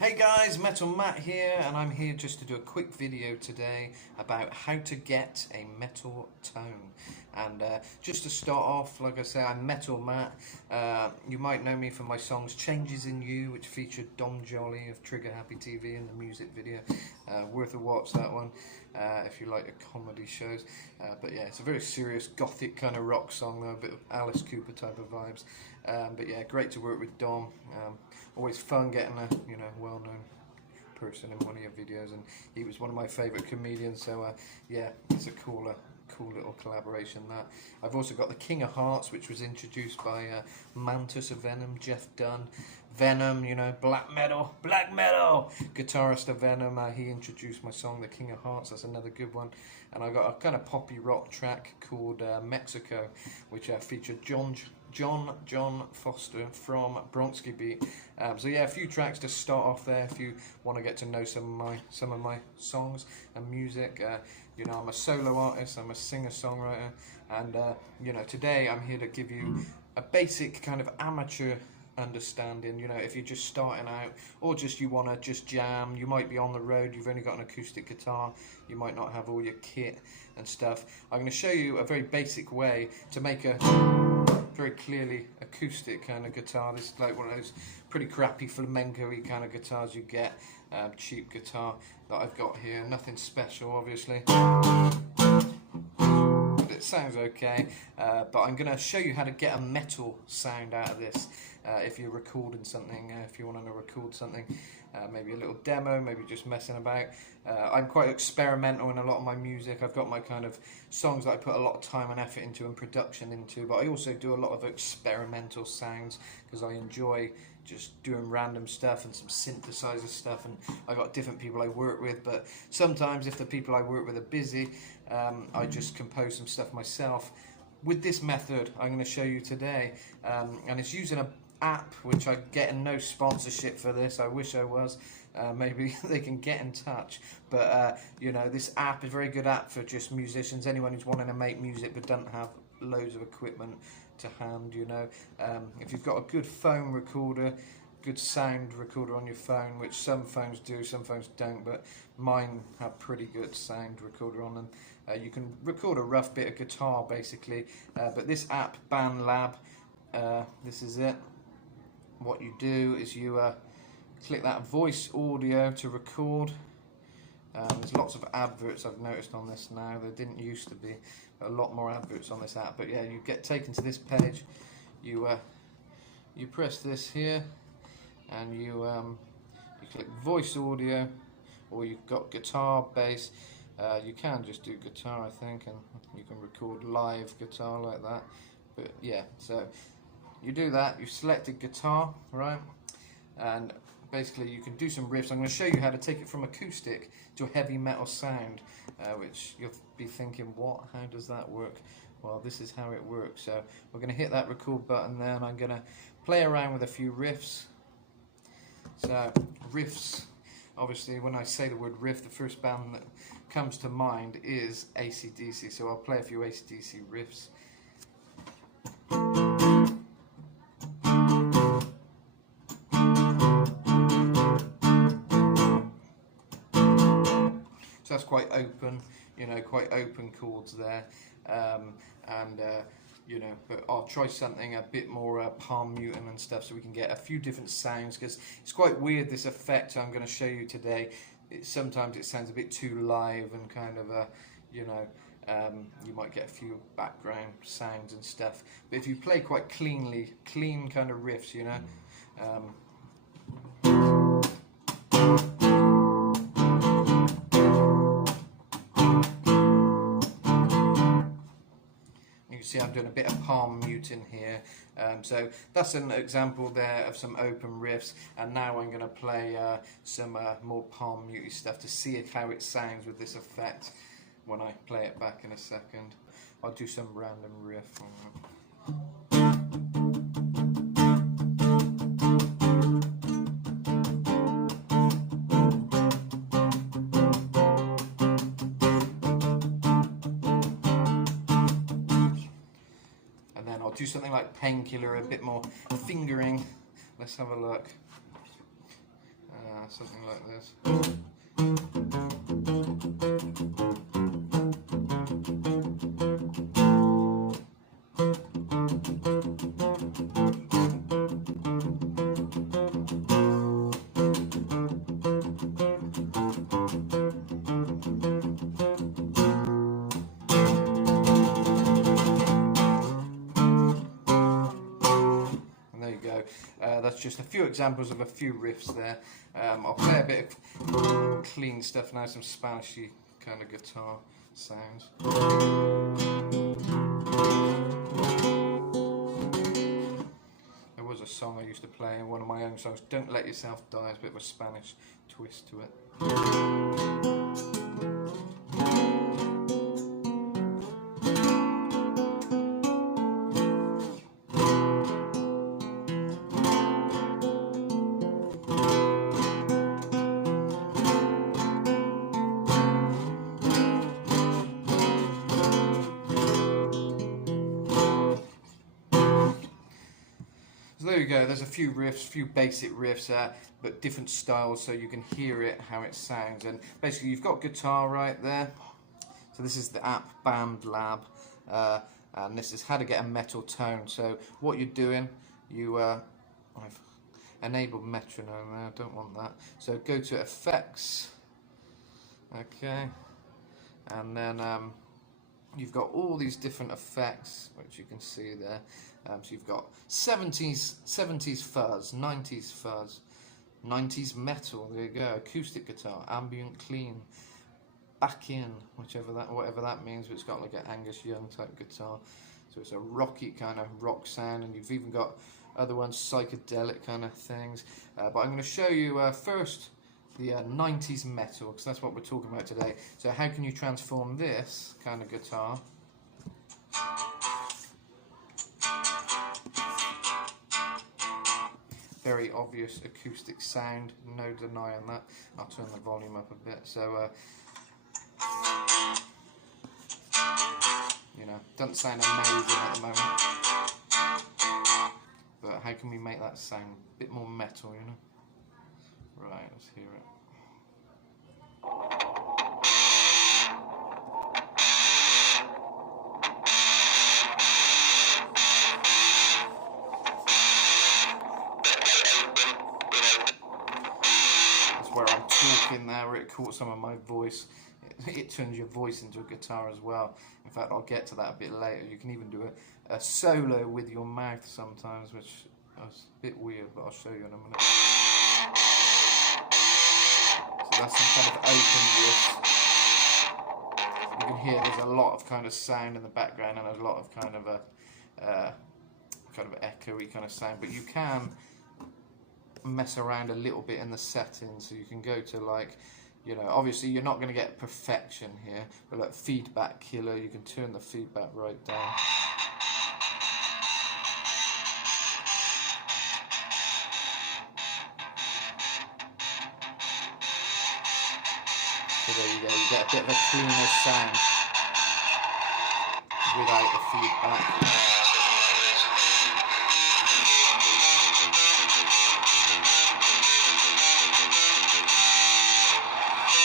Hey guys, Metal Matt here, and I'm here just to do a quick video today about how to get a metal tone. And just to start off, like I say, I'm Metal Matt. You might know me from my songs Changes in You, which featured Dom Jolly of Trigger Happy TV in the music video. Worth a watch, that one, if you like the comedy shows. But yeah, it's a very serious gothic kind of rock song, though, a bit of Alice Cooper type of vibes. But yeah, great to work with Dom. Always fun getting a well-known person in one of your videos, and he was one of my favourite comedians. So yeah, it's a cool little collaboration. That I've also got the King of Hearts, which was introduced by Mantus of Venom, Jeff Dunn. Venom, black metal, guitarist of Venom. He introduced my song, The King of Hearts. That's another good one. And I got a kind of poppy rock track called Mexico, which featured John Foster from Bronski Beat. So yeah, a few tracks to start off there if you want to get to know some of my songs and music. I'm a solo artist, I'm a singer-songwriter, and today I'm here to give you a basic kind of amateur understanding. If you're just starting out, or just you want to just jam, you might be on the road, you've only got an acoustic guitar, you might not have all your kit and stuff. I'm going to show you a very basic way to make a very clearly acoustic kind of guitar. This is like one of those pretty crappy flamenco-y kind of guitars you get, cheap guitar that I've got here. Nothing special, obviously, but it sounds okay. But I'm going to show you how to get a metal sound out of this. If you're recording something, if you want to record something, maybe a little demo, maybe just messing about. I'm quite experimental in a lot of my music. I've got my kind of songs that I put a lot of time and effort into and production into, but I also do a lot of experimental sounds because I enjoy just doing random stuff and some synthesizer stuff. And I got different people I work with, but sometimes if the people I work with are busy, I just compose some stuff myself with this method I'm going to show you today. And it's using a app, which I'm getting no sponsorship for this. I wish I was. Maybe they can get in touch, but this app is a very good app for just musicians, anyone who's wanting to make music but doesn't have loads of equipment to hand. If you've got a good phone recorder, good sound recorder on your phone, which some phones do, some phones don't, but mine have pretty good sound recorder on them. You can record a rough bit of guitar basically, but this app, Bandlab, this is it. What you do is you click that voice audio to record. There's lots of adverts I've noticed on this now. There didn't used to be, a lot more adverts on this app. But yeah, you get taken to this page. You press this here, and you click voice audio, or you've got guitar, bass. You can just do guitar, I think, and you can record live guitar like that. But yeah, so you do that, you've selected guitar, right? And basically you can do some riffs. I'm going to show you how to take it from acoustic to a heavy metal sound, which you'll be thinking, what? How does that work? Well, this is how it works. So we're going to hit that record button there, and I'm going to play around with a few riffs. So riffs, obviously when I say the word riff, the first band that comes to mind is AC/DC. So I'll play a few AC/DC riffs. So that's quite open, quite open chords there, but I'll try something a bit more palm muting and stuff, so we can get a few different sounds, because it's quite weird, this effect I'm going to show you today. Sometimes it sounds a bit too live and kind of you might get a few background sounds and stuff, but if you play quite clean kind of riffs, see I'm doing a bit of palm muting here, so that's an example there of some open riffs. And now I'm going to play some more palm muty stuff to see how it sounds with this effect when I play it back in a second. I'll do some random riff. Do something like Painkiller, a bit more fingering. Let's have a look. something like this. That's just a few examples of a few riffs there. I'll play a bit of clean stuff now, some Spanishy kind of guitar sounds. There was a song I used to play in one of my own songs, Don't Let Yourself Die, it's a bit of a Spanish twist to it. So there you go, there's a few riffs, few basic riffs, but different styles so you can hear it, how it sounds. And basically you've got guitar right there. So this is the app Bandlab, and this is how to get a metal tone. So what you're doing, I've enabled metronome there, I don't want that. So go to effects, okay, and then you've got all these different effects, which you can see there. So you've got 70s fuzz, 90s fuzz, 90s metal, there you go, acoustic guitar, ambient clean, back in, whatever that means, but it's got like an Angus Young type guitar. So it's a rocky kind of rock sound, and you've even got other ones, psychedelic kind of things. But I'm going to show you first the 90s metal, because that's what we're talking about today. So how can you transform this kind of guitar very obvious acoustic sound, no denying that. I'll turn the volume up a bit. So, you know, doesn't sound amazing at the moment, but how can we make that sound a bit more metal, you know? Right, let's hear it. Where I'm talking there, where it caught some of my voice. It turns your voice into a guitar as well. In fact, I'll get to that a bit later. You can even do a solo with your mouth sometimes, which is a bit weird, but I'll show you in a minute. So that's some kind of open riff. You can hear there's a lot of kind of sound in the background, and there's a lot of kind of a echoey kind of sound, but you can mess around a little bit in the settings. So you can go to, like, you know, obviously you're not going to get perfection here, but like feedback killer, you can turn the feedback right down. So there you go, you get a bit of a cleaner sound without the feedback.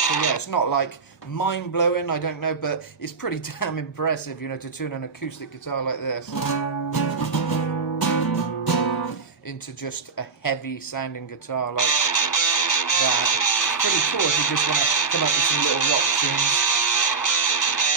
So yeah, it's not like mind-blowing, I don't know, but it's pretty damn impressive, you know, to turn an acoustic guitar like this into just a heavy sounding guitar like that. It's pretty cool if you just want to come up with some little rock tunes.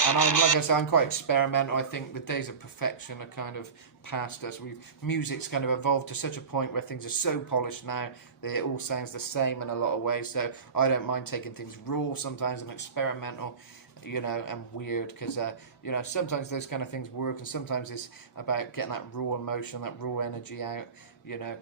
And like I said, I'm quite experimental. I think the days of perfection are kind of past us. Music's kind of evolved to such a point where things are so polished now that it all sounds the same in a lot of ways. So I don't mind taking things raw sometimes and experimental, you know, and weird, because you know, sometimes those kind of things work, and sometimes it's about getting that raw emotion, that raw energy out. You know,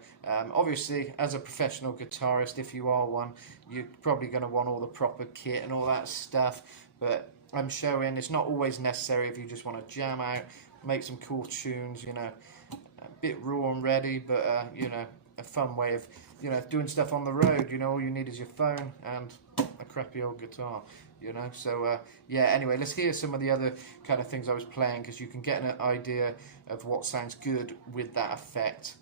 obviously, as a professional guitarist, if you are one, you're probably going to want all the proper kit and all that stuff. But I'm showing it's not always necessary if you just want to jam out, make some cool tunes, you know, a bit raw and ready, but you know, a fun way of, you know, doing stuff on the road. You know, all you need is your phone and a crappy old guitar, you know. So yeah, anyway, let's hear some of the other kind of things I was playing, because you can get an idea of what sounds good with that effect.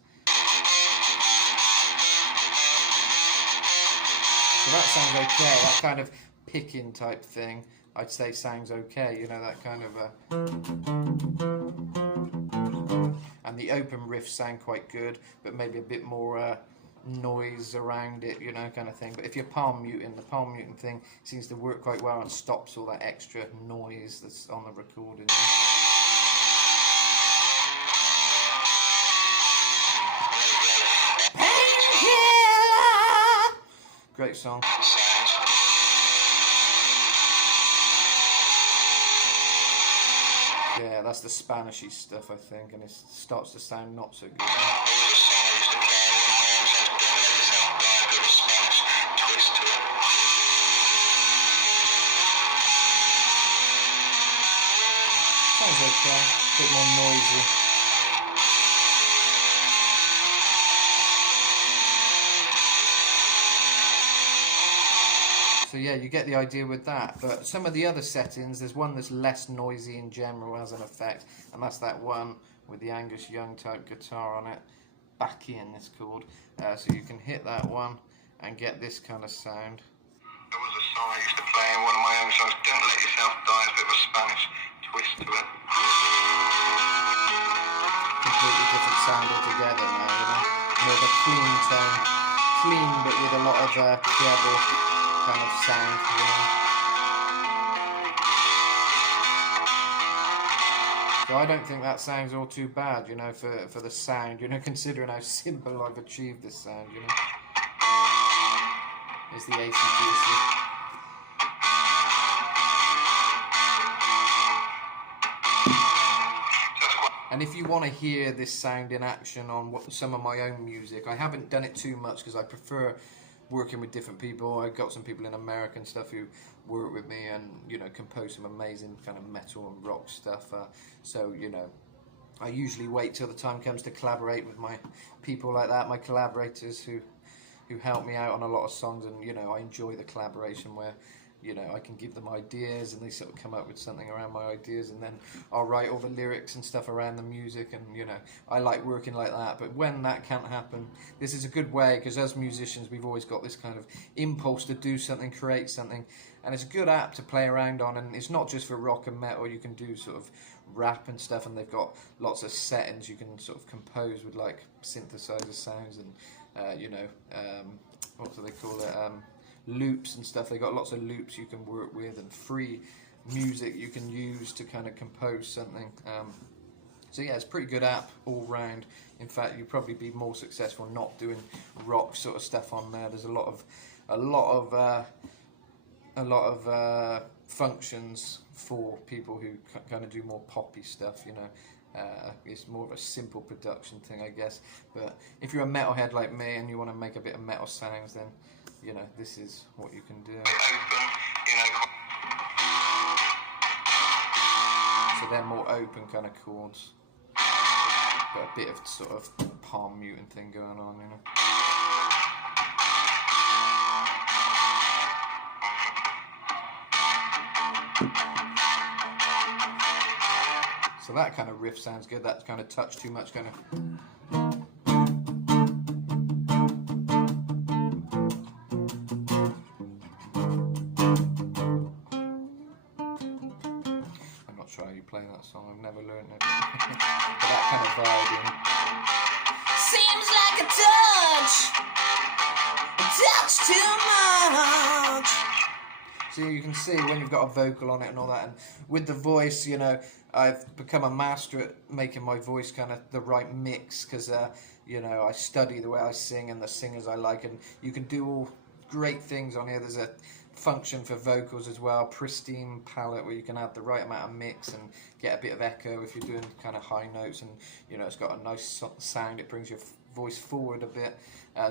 So that sounds okay. That kind of picking type thing, I'd say sounds okay. You know, that kind of and the open riffs sound quite good, but maybe a bit more noise around it, you know, kind of thing. But if you're palm muting, the palm muting thing seems to work quite well and stops all that extra noise that's on the recording. Great song. Yeah, that's the Spanishy stuff, I think, and it starts to sound not so good. Sounds okay, a bit more noisy. So yeah, you get the idea with that. But some of the other settings, there's one that's less noisy in general, has an effect, and that's that one with the Angus Young type guitar on it. Back in, it's called. So you can hit that one and get this kind of sound. There was a song I used to play in one of my own songs, Don't Let Yourself Die, a bit of a Spanish twist to it. Completely different sound altogether now, you know. More of a clean tone. Clean, but with a lot of treble kind of sound, you know. So I don't think that sounds all too bad, you know, for the sound, you know, considering how simple I've achieved this sound, you know. It's the AC/DC. And if you want to hear this sound in action on some of my own music, I haven't done it too much because I prefer working with different people. I've got some people in America and stuff who work with me and, you know, compose some amazing kind of metal and rock stuff. So, you know, I usually wait till the time comes to collaborate with my people like that, my collaborators who help me out on a lot of songs, and, you know, I enjoy the collaboration where, you know, I can give them ideas and they sort of come up with something around my ideas, and then I'll write all the lyrics and stuff around the music, and, you know, I like working like that. But when that can't happen, this is a good way, because as musicians we've always got this kind of impulse to do something, create something, and it's a good app to play around on. And it's not just for rock and metal, you can do sort of rap and stuff, and they've got lots of settings you can sort of compose with, like synthesizer sounds and you know, what do they call it, loops and stuff. They got lots of loops you can work with, and free music you can use to kind of compose something. So yeah, it's a pretty good app all round. In fact, you'd probably be more successful not doing rock sort of stuff on there. There's a lot of functions for people who kind of do more poppy stuff, you know. It's more of a simple production thing, I guess. But if you're a metalhead like me and you want to make a bit of metal sounds, then, you know, this is what you can do. So they're more open kind of chords, but a bit of sort of palm muting thing going on, you know. So that kind of riff sounds good. That kind of touch too much kind of. I'm not sure how you play that song. I've never learned it. But that kind of vibe, you know. Seems like a touch too much. So you can see when you've got a vocal on it and all that, and with the voice, you know, I've become a master at making my voice kind of the right mix, because, you know, I study the way I sing and the singers I like, and you can do all great things on here. There's a function for vocals as well, pristine palette, where you can add the right amount of mix and get a bit of echo if you're doing kind of high notes, and, you know, it's got a nice sound. It brings your voice forward a bit.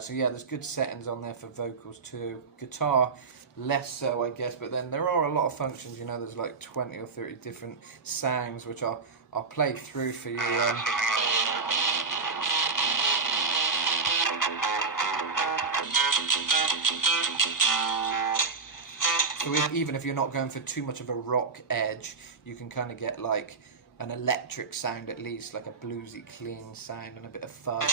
So yeah, there's good settings on there for vocals too. Guitar, less so, I guess, but then there are a lot of functions, you know. There's like 20 or 30 different sounds, which I'll play through for you. So even if you're not going for too much of a rock edge, you can kind of get like an electric sound, at least, like a bluesy clean sound and a bit of fuzz.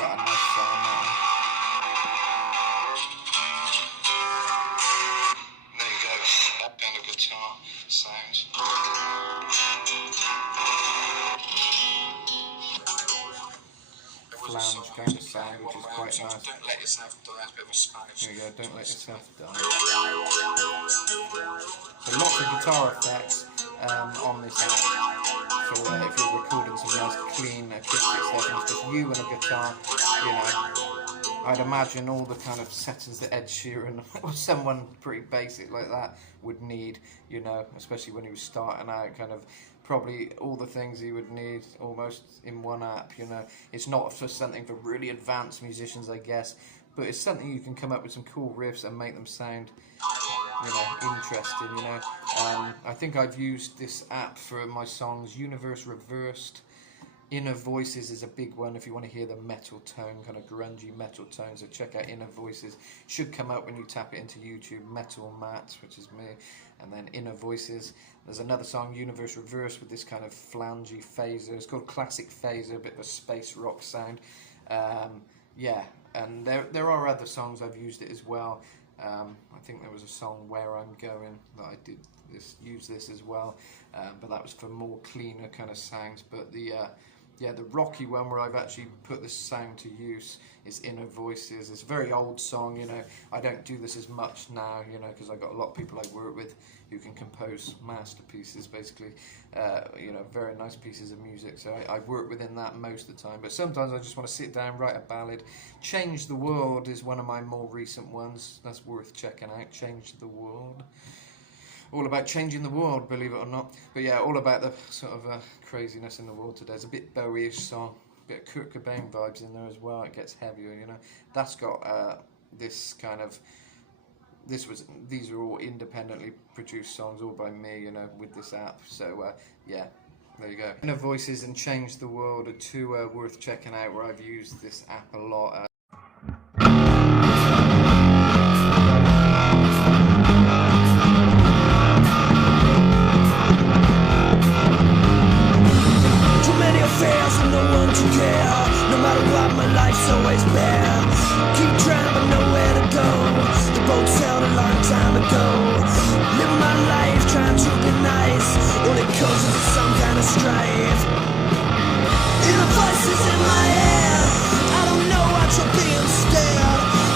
got a nice sound. There you go, that kind of guitar sounds. Flange kind of sound, which is quite nice. Don't let yourself die, it's a bit of a Spanish. There you go, don't let yourself die. So lots of guitar effects on this app. So if you're recording some nice clean acoustic stuff and it's just you and a guitar, you know, I'd imagine all the kind of settings that Ed Sheeran or someone pretty basic like that would need, you know, especially when he was starting out, kind of probably all the things he would need almost in one app, you know. It's not for something for really advanced musicians, I guess, but it's something you can come up with some cool riffs and make them sound, you know, interesting, you know. I think I've used this app for my songs. Universe Reversed, Inner Voices is a big one if you want to hear the metal tone, kind of grungy metal tone, so check out Inner Voices. Should come up when you tap it into YouTube. Metal Matt, which is me, and then Inner Voices. There's another song, Universe Reversed, with this kind of flangey phaser. It's called Classic Phaser, a bit of a space rock sound. Yeah, and there are other songs I've used it as well. I think there was a song, Where I'm Going, that I did use this as well, but that was for more cleaner kind of sounds. But the rocky one where I've actually put this sound to use is Inner Voices. It's a very old song, you know. I don't do this as much now, you know, because I've got a lot of people I work with who can compose masterpieces, basically, you know, very nice pieces of music. So I work within that most of the time. But sometimes I just want to sit down, write a ballad. Change the World is one of my more recent ones. That's worth checking out. Change the World. All about changing the world, believe it or not. But yeah, all about the sort of craziness in the world today. It's a bit Bowie-ish song, a bit of Kurt Cobain vibes in there as well. It gets heavier, you know. That's got this kind of, these are all independently produced songs, all by me, you know, with this app. So yeah, there you go. Inner Voices and Change the World are two worth checking out, where I've used this app a lot. Always bare. Keep trying but nowhere to go. The boat sailed a long time ago. Live my life trying to be nice, only causes some kind of strife. Inner voices in my head, I don't know what you'll be instead.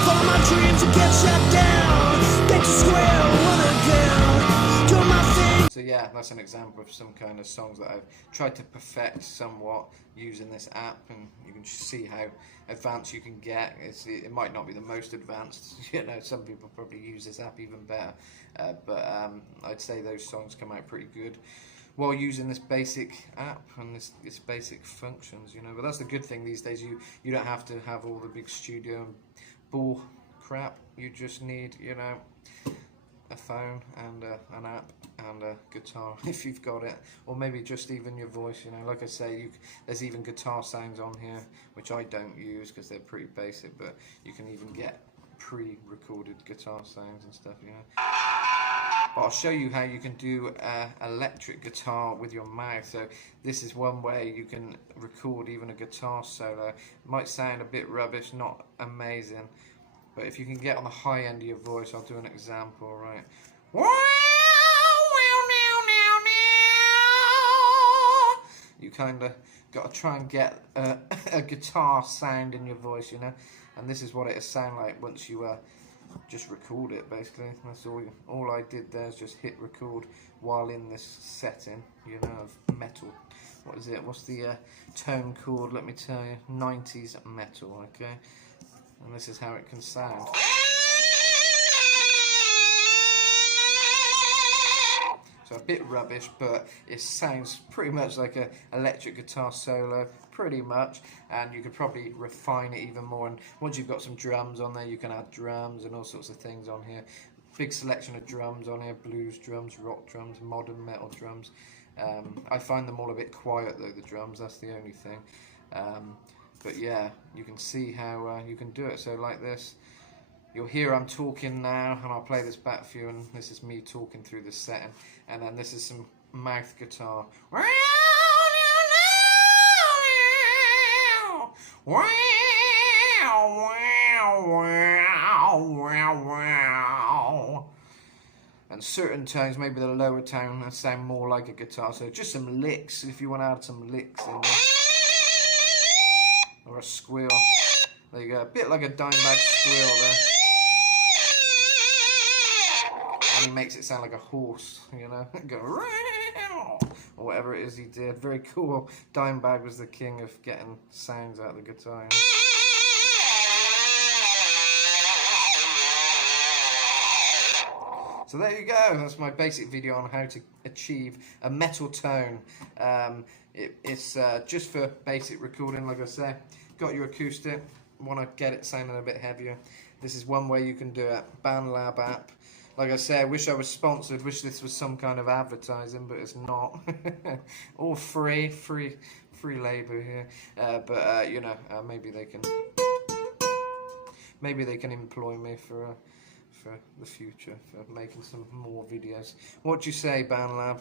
Follow my dreams and get shut down. Back to square one again. Do my thing. So yeah, that's an example of some kind of songs that I've tried to perfect somewhat using this app, and you can see how advanced you can get. It might not be the most advanced, you know, some people probably use this app even better, but I'd say those songs come out pretty good while using this basic app and this basic functions, you know. But that's the good thing these days, you don't have to have all the big studio and bull crap. You just need, you know, a phone and an app and a guitar if you've got it, or maybe just even your voice, you know. Like I say, there's even guitar sounds on here which I don't use because they're pretty basic, but you can even get pre-recorded guitar sounds and stuff, you know. But I'll show you how you can do electric guitar with your mouth. So this is one way you can record even a guitar solo. It might sound a bit rubbish, not amazing, but if you can get on the high end of your voice, I'll do an example, right? You kind of got to try and get a guitar sound in your voice, you know, and this is what it'll sound like once you just record it, basically. That's all I did there is just hit record while in this setting, you know, of metal. What is it? What's the tone called? Let me tell you. 90s metal, okay? And this is how it can sound. So a bit rubbish, but it sounds pretty much like an electric guitar solo, pretty much, and you could probably refine it even more. And once you've got some drums on there, you can add drums and all sorts of things on here. Big selection of drums on here, blues drums, rock drums, modern metal drums. I find them all a bit quiet though, the drums, that's the only thing. But yeah, you can see how you can do it. So like this, you'll hear I'm talking now, and I'll play this back for you, and this is me talking through this setting, and then this is some mouth guitar. And certain tones, maybe the lower tone, sound more like a guitar. So just some licks, if you want to add some licks in there. Or a squeal. There you go, a bit like a Dimebag squeal there. And he makes it sound like a horse, you know. Go, or whatever it is he did. Very cool. Dimebag was the king of getting sounds out of the guitar. You know? So there you go, that's my basic video on how to achieve a metal tone. It's just for basic recording, like I say. Got your acoustic, want to get it sounding a bit heavier. This is one way you can do it. Bandlab app. Like I say, I wish I was sponsored, wish this was some kind of advertising, but it's not. All free labour here. But you know, maybe they can employ me for the future, for making some more videos. What do you say, Bandlab?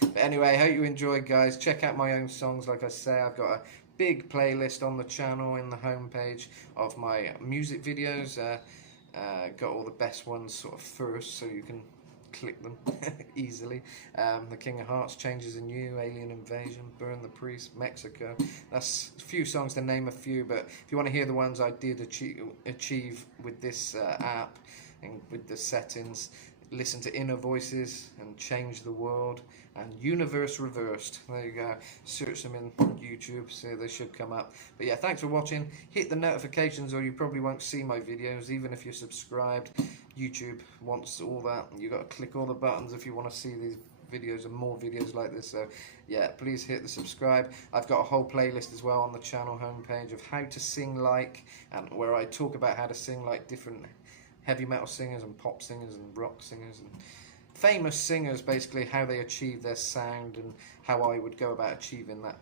But anyway, I hope you enjoyed, guys. Check out my own songs. Like I say, I've got a big playlist on the channel in the homepage of my music videos. Got all the best ones sort of first, so you can click them easily. The King of Hearts, Changes in You, Alien Invasion, Burn the Priest, Mexico. That's a few songs to name a few, but if you want to hear the ones I did achieve with this app, and with the settings, listen to Inner Voices and Change the World and Universe Reversed. There you go. Search them in YouTube, so they should come up. But yeah, thanks for watching. Hit the notifications or you probably won't see my videos, even if you're subscribed. YouTube wants all that. You got to click all the buttons if you want to see these videos and more videos like this. So yeah, please hit the subscribe. I've got a whole playlist as well on the channel homepage of how to sing like, and where I talk about how to sing like different heavy metal singers and pop singers and rock singers and famous singers, basically how they achieve their sound and how I would go about achieving that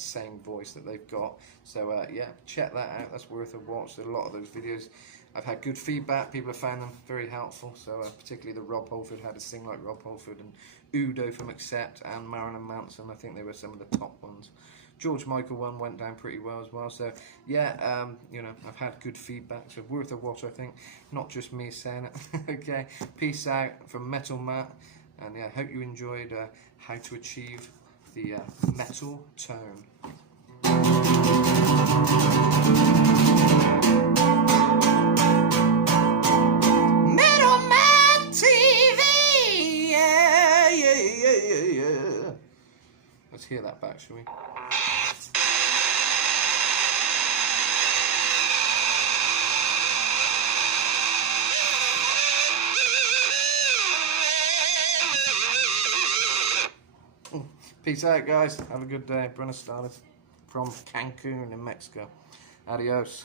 same voice that they've got. So yeah, check that out. That's worth a watch. A lot of those videos, I've had good feedback. People have found them very helpful. So particularly the Rob Halford, how to sing like Rob Halford, and Udo from Accept, and Marilyn Manson. I think they were some of the top ones. George Michael one went down pretty well as well. So yeah, you know, I've had good feedback, so worth a watch, I think. Not just me saying it. Okay, peace out from Metal Matt, and yeah, hope you enjoyed how to achieve the metal tone. Metal Man TV. Yeah. Let's hear that back, shall we? Peace out, guys. Have a good day. Buenas tardes from Cancun in Mexico. Adios.